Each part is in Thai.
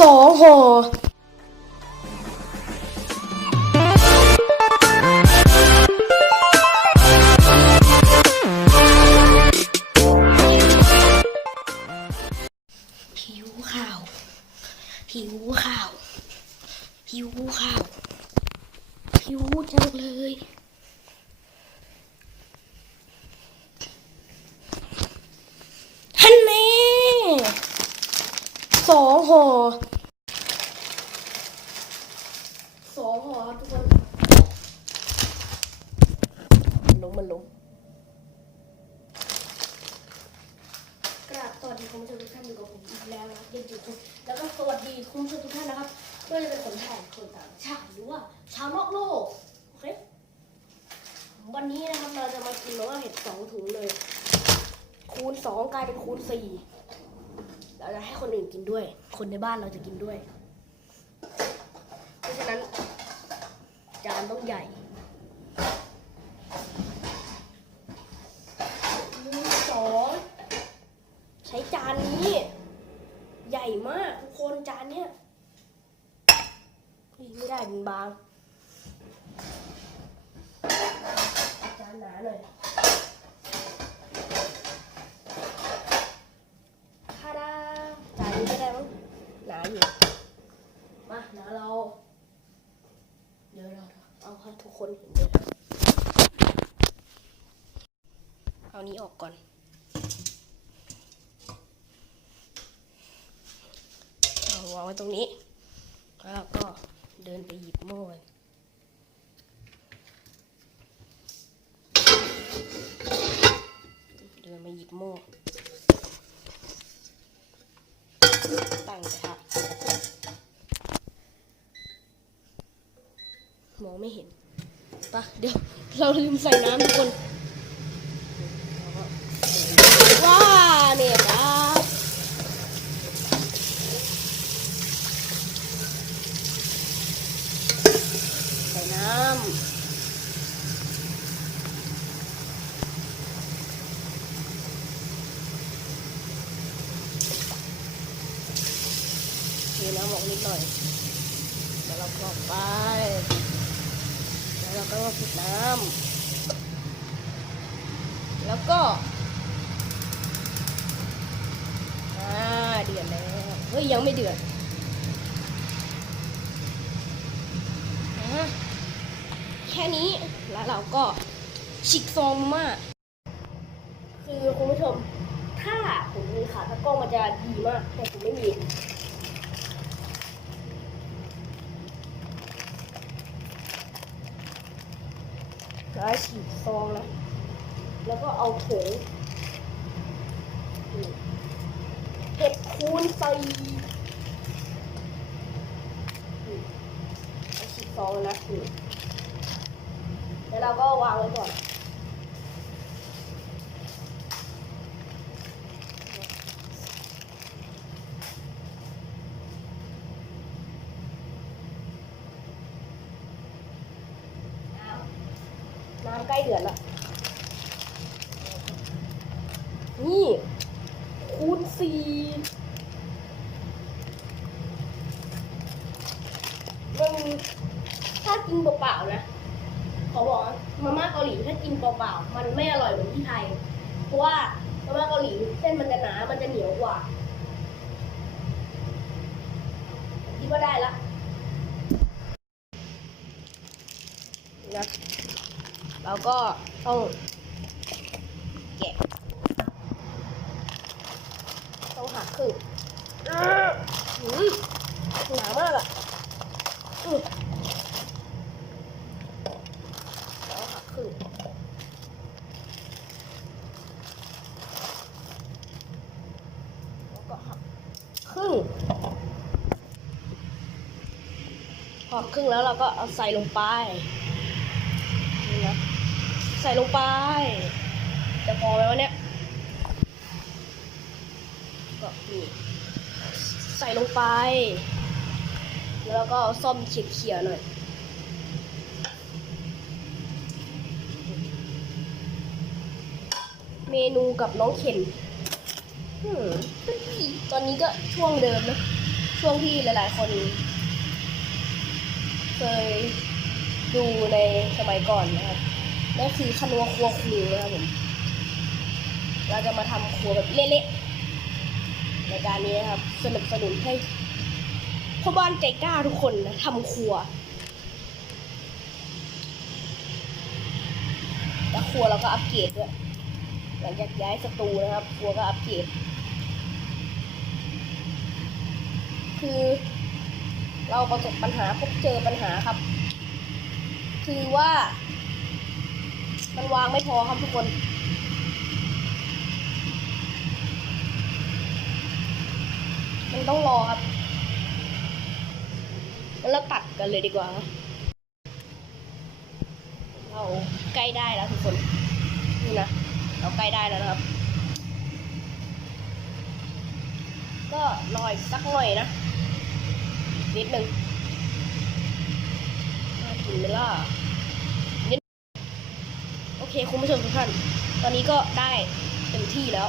สองหอหิวข้าว หิวข้าว หิวข้าว หิวจังเลยท่านแม่สองห่ อสองห่อครับทุกคนมันล้มมันล้มกราบสวัสดีคุณผู้ชมทุกท่านอยู่กับผมอีกแล้วนะครับเด็กอยู่คุณแล้วก็สวัสดีคุณผู้ชมทุกท่านนะครับไม่ว่าจะเป็นคนไทยคนต่างชาติหรือว่าชาวนอกโลกโอเควันนี้นะครับเราจะมากินแล้วว่าเห็ดสองถุงเลย คูณสองกลายเป็นคูณสี่เราจะให้คนอื่นกินด้วย คนในบ้านเราจะกินด้วย เพราะฉะนั้น จานต้องใหญ่คูณสองใช้จานนี้ ใหญ่มากทุกคนจานเนี้ยไม่ได้เป็นบางจานหนาหน่อยทาดาจานนี้ก็ได้มั้งหนาอยู่ มาเดี๋ยวเรา เดี๋ยวเราเอา ให้ทุกคนเห็นเลยเอานี้ออกก่อน เอาวางไว้ตรงนี้ แล้วเราก็เดินไปหยิบโม่กันเดินมาหยิบโม่ตั้งกระทะมองไม่เห็น ปะเดี๋ยวเราลืมใส่น้ำทุกคนว้าเนี่ยครับใส่น้ำเทน้ำออกนิดหน่อยแล้วเรากรอกไป เราก็มาปิดน้ำแล้วก็อ่าเดือดแล้วเฮ้ยยังไม่เดือดแค่นี้แล้วเราก็ฉีกซองมาม่าคือคุณผู้ชม ถ้าผมมีขาตะกล้องมันจะดีมากแต่ผมไม่มี แล้วฉีกซองนะ แล้วก็เอาถุงเห็ดคูณใส่เอาฉีกซองนะนี่แล้วเราก็วางไว้ก่อน ใกล้เดือดแล้วนี่ คูณสี่มันถ้ากินเปล่าๆนะขอบอกนะมาม่าเกาหลีถ้ากินเปล่าๆมันไม่อร่อยเหมือนที่ไทย เพราะว่ามาม่าเกาหลีเส้นมันจะหนา มันจะเหนียวกว่าคิดว่าได้ละนะ เราก็ต้องแกะต้องหักครึ่งหนามากอะอื้อแล้วหักครึ่งแล้วก็หักครึ่งพอครึ่งแล้วเราก็เอาใส่ลงไป ใส่ลงไป จะพอไหมวะเนี่ย ก็นี่ใส่ลงไป แล้วก็ซ่อมเขี่ยๆหน่อยเมนูกับน้องเข็นตอนนี้ก็ช่วงเดิมนะ ช่วงที่หลาย ๆ คน เคยดูในสมัยก่อนนะครับ นั่นคือครัวครัวครูนะครับผมเราจะมาทำครัวแบบเละๆในการนี้นะครับสนับสนุนให้พ่อบ้านใจกล้าทุกคนนะทำครัวแล้วครัวเราก็อัปเกรดด้วยหลังจากย้ายสตูนะครับ ครัวก็อัปเกรดคือเราประสบปัญหาพบเจอปัญหาครับ คือว่า มันวางไม่พอครับทุกคน มันต้องรอครับงั้นเราตัดกันเลยดีกว่า เราใกล้ได้แล้วทุกคน นี่นะ เราใกล้ได้แล้วนะครับ ก็รออีกสักหน่อยนะ นิดหนึ่งน่ากินไหมล่ะ เคคุณผู้ชมทุกท่าน ตอนนี้ก็ได้เต็มที่แล้ว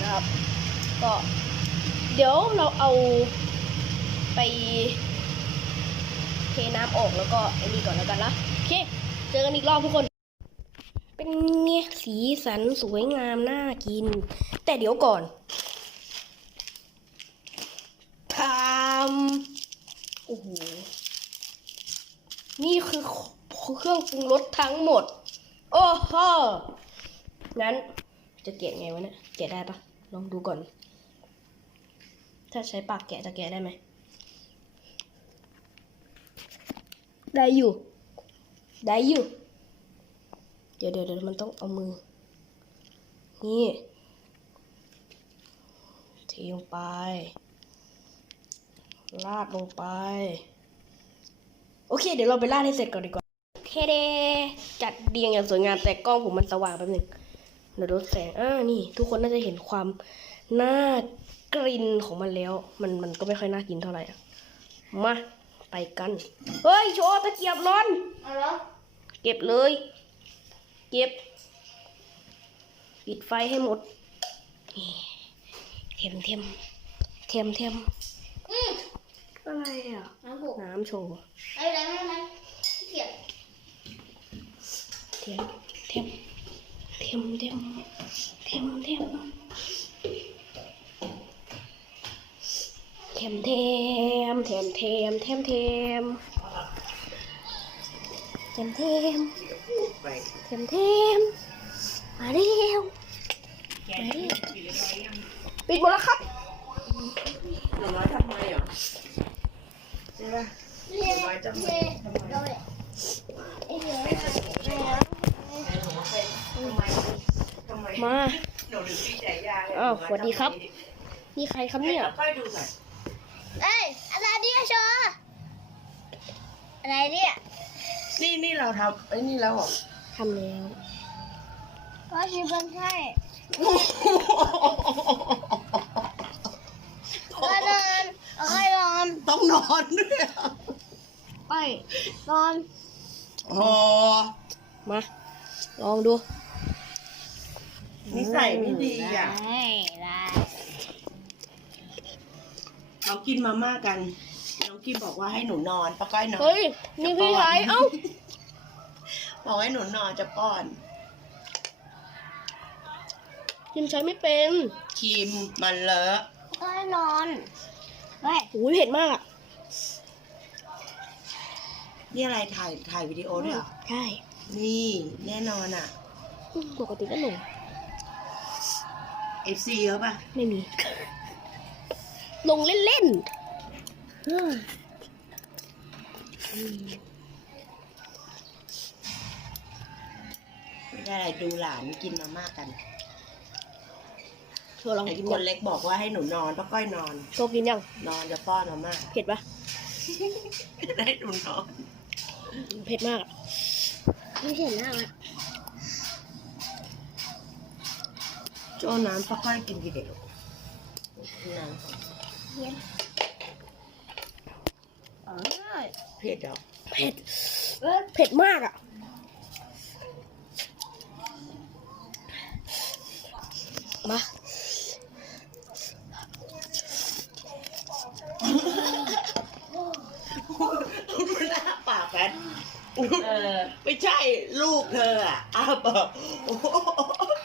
นะครับ ก็ เดี๋ยวเราเอาไปเทน้ำออกแล้วก็ไอ้นี่ก่อนแล้วกันละโอเค เจอกันอีกรอบทุกคน เป็นไงสีสันสวยงามน่ากิน แต่เดี๋ยวก่อนทำโอ้โห นี่คือเครื่องปรุงรสทั้งหมด โอ้โหงั้นจะแกะไงวะเนี่ยแกะได้ปะลองดูก่อน ถ้าใช้ปากแกะจะแกะได้ไหม ได้อยู่ ได้อยู่ เดี๋ยวเดี๋ยวเดี๋ยวมันต้องเอามือ นี่เทลงไปราดลงไป โอเค เดี๋ยวเราไปราดให้เสร็จก่อนดีกว่า เทเดจัดเรียงอย่างสวยงามแต่กล้องผมมันสว่างแป๊บหนึงเดี๋ยวลดแสงอ่านี่ ทุกคนน่าจะเห็นความน่ากลิ่นของมันแล้ว มันมันก็ไม่ค่อยน่ากินเท่าไหร่อะมาไปกัน เฮ้ยโชว์ตะเกียบร้อนเอาเหรอเก็บเลย เก็บ ปิดไฟให้หมดนี่เทมเทมเทมเทมอืมอะไรอะ น้ำหกน้ำโชว์ไอ้ไรไม่เป็นไรขี้เกียจ เทมเทมเทมเทมเทมเทมเทมเทมเทมเทมเทมเทมเทมเทมไปเทมเทมมาเร็วแกกินกินอะไรยังปิดหมดแล้วครับหนูน้อยทำไมเหรอใช่ป่ะเรียนเรียนเราเลยไอ้เหี้ยไม่ได้แล้วไอ้หนูเป็นทำไมทำไมมาหนูถึงพี่ใจยาเลยอ้าวสวัสดีครับ นี่ใครครับเนี่ยค่อยดูหน่อยเอ้ยอะไรเนี่ยโชว์อะไรเนี่ยนี่นี่เราทำไอ้นี่แล้วเหรอทำแล้วว่าชิบันใช่ก็นอนเอาให้นอนต้องนอนด้วยเหรอไปนอน โอ้มา ลองดูนิสัยไม่ดีอะไม่ได้เรากินมาม่ากัน น้องกินบอกว่าให้หนูนอนป้าก้อยนอนเฮ้ยนี่พี่ชายเอ้าบอกให้หนูนอนจะป้อนพิมใช้ไม่เป็นครีมมันเลอะก็ให้นอนเฮ้ยโอ้ยเผ็ดมากอะ นี่อะไรถ่ายถ่ายวิดีโอด้วยเหรอ ใช่นี่แน่นอนอะอืมปกติก็หนู FC เยอะป่ะ ไม่มี ลงเล่นๆเฮ้ยไม่ได้อะไรดูหลานกินมาม่ากันเธอลองไอ้กินคยันงเล็กบอกว่าให้หนูนอนป้าก้อยนอน โชว์กินยัง นอนจะป้อนมาม่าเผ็ดปะให้หนูนอน เผ็ดมากอะไม่เห็นหน้าละโจ้น้ำป้าก้อยกินกี่เด็กลูกน้เย็นอ๋อำเผ็ดเหรอเผ็ดเผ็ดมากอะมา เออ ไม่ใช่ลูกเธออะอ้าปากโอ้โห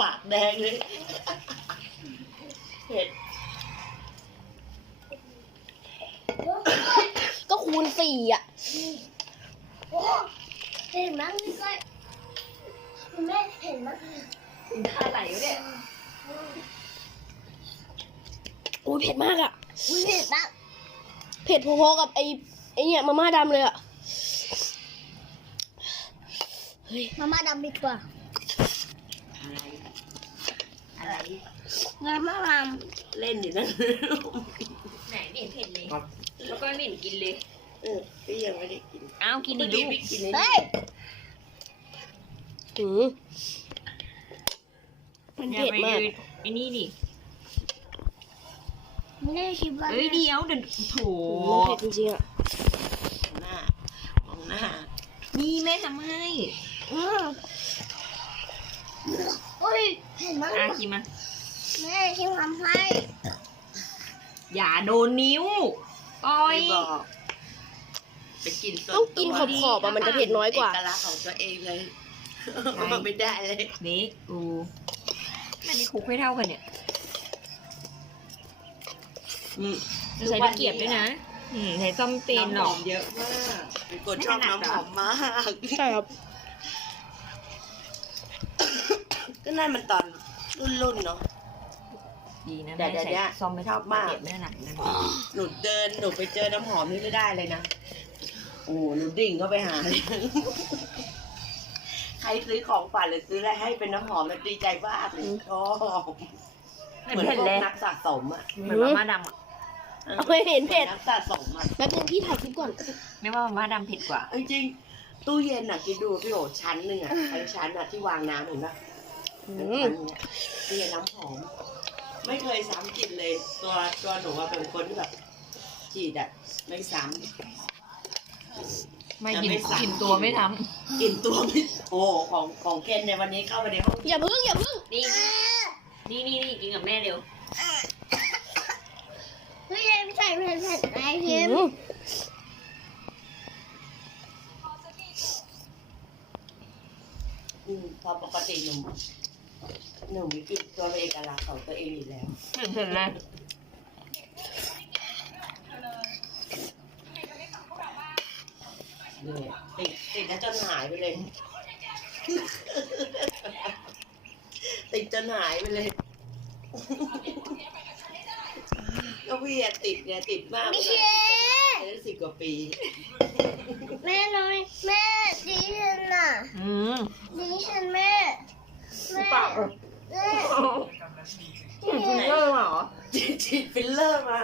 ปากแดงเลยเผ็ดก็คูณสี่อะ โอ้เห็นมั้ยพี่ก้อยแม่เห็นมั้ยท่าไหลวะเนี่ยโอ้ยเผ็ดมากอะอุ้ยเห็นมั้ยเผ็ดพอๆกับไอ้ไอ้เนี่ยมาม่าดำเลยอะ เฮ้ย มาม่าดำดีกว่าอะไรอะไรมาม่าดเล่นอยู่นั่นไหนไม่เห็นเผ็ดเลยแล้วก็ไม่เห็นกินเลย เออพี่ยังไม่ได้กินอ้าวกินดิเมื่อลูกี้กพี่กินำไอ้เฮ้นี่ยหืมมันอย่าเผ็ดไปมากไอ้นี่ดิไม่ได้คิดว่าเฮ้ยเดี๋ยวเดี๋ยวโถมันเผ็ดจริงๆอะหน้ามองหน้านี่แม่ทำให้ อืมอุ้ยเห็นมั้ยอะกินมาแม่ที่ทำให้อย่าโดนนิ้วปล่อย ไม่บอกไปกินส่วต้องกินขตัวอบๆอะมันจะเผ็ดน้อยกว่า เอกลักษณ์ของตัวเองเลยมันไม่ได้เลย นี่กูแม่นี่คลุกให้เท่ากันเนี่ย อืมจะใช้ตะเกียบด้วยนะ อืมใช้ซ่อมตีนหรน้ำหออก มเยอะมากเป็นคนชอบน้ำหอมมาก ใช่ครับ ก็นั่นมันตอนรุ่นรุ่นๆเนาะ ดีนะแต่แม่ใช้เดี๋ยวเนี้ยซ่อมไม่ชอบมากตะเกียบไม่หนักนั่นหนูเดินหนูไปเจอน้ำหอมนี่ไม่ได้เลยนะ โอ้โหหนูดิ่งก็ไปหาเลยใครซื้อของฝันหรือซื้ออะไรให้เป็นน้ำหอมมันดีใจมากเลยชอบไม่เหมือนเผ็ดพวเลกยนักสะสมอะเหมือนมาม่าดำอะเอาไม่เห็นเผ็ดนักสะสมอะแป๊บนึงพี่ถ่ายคลิปก่อน ไม่ว่ามาม่าดำเผ็ดกว่าจริงๆตู้เย็นอะคิดดูพี่โอชั้นหนึ่งอะทั้งชั้นอะที่วางน้ำเห็นปะ อืทั้งมชั้นเนี่ยตู้เย็นน้ำหอม ไม่เคยซ้ำกลินเลย ตัวตัวหนูว่าเป็นคนที่แบบฉีดอะไม่ซ้ไม่จะกินไม่สั่งกินตัวไม่ทำกลินตัวไม่โอ้ของของเคนในวันนี้เข้าไปในห้องอย่าพึ่งอย่าพึ่งำนี่นี่นี่นี่กินกับแม่เร็วเฮ้ยไม่ใช่เผ็ดเผ็ดไอ้อืเค็มมอืมพอปกติหนู หนูมีกลินตัวเอกลักษณ์ของตัวเองอยู่แล้วเผ็ดเผ็ดเลยเนี่ยติดติดแล้วจนหายไปเลย ติดจนหายไปเลยก็พี่อะติดไงติดมากไม่เลใช่ยติดสิบกว่าปี แม่น้อยแม่ดิฉันน่ะอืมดิฉันแม่ แม่แม่กินฟิลเลอร์เหรอฉีดฉีดฟิลเลอร์มา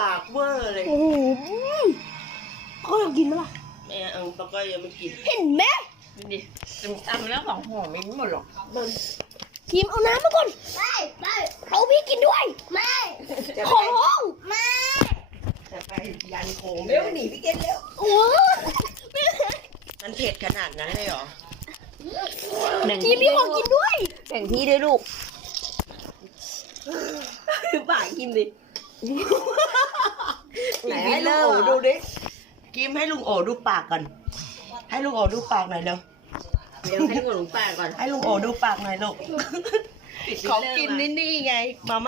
ปากเวอร์เลยโอ้โหเขาอยากกินไหมล่ะแม่เอาปากก็ยังไม่กิน เห็นไหมดูดิทำแล้วสองห่อไม่หมดหรอกทีมเอาน้ำมาก่อนไม่ไม่เอาพี่กินด้วยไม่จะขไปอร้องไม่จะไปยันโคงเร็วหนีพี่เกนเร็วโอ้ไม่มันเผ็ดขนาดนั้นเลยเหรอ แบ่งทีมพี่ขอกินด้วยแบ่งที่ด้วยลูกปากกินดิไหนให้ลุงโอดูดิกิมให้ลุงโอดูปากก่อน ให้ลุงโอดูปากหน่อยเร็วเดี๋ยวให้หมดหลงปากก่อน ให้ลุงโอดูปากหน่อยลูกปิดฟิลเขาเลอร์กินมานี่นี่ไงมาม่า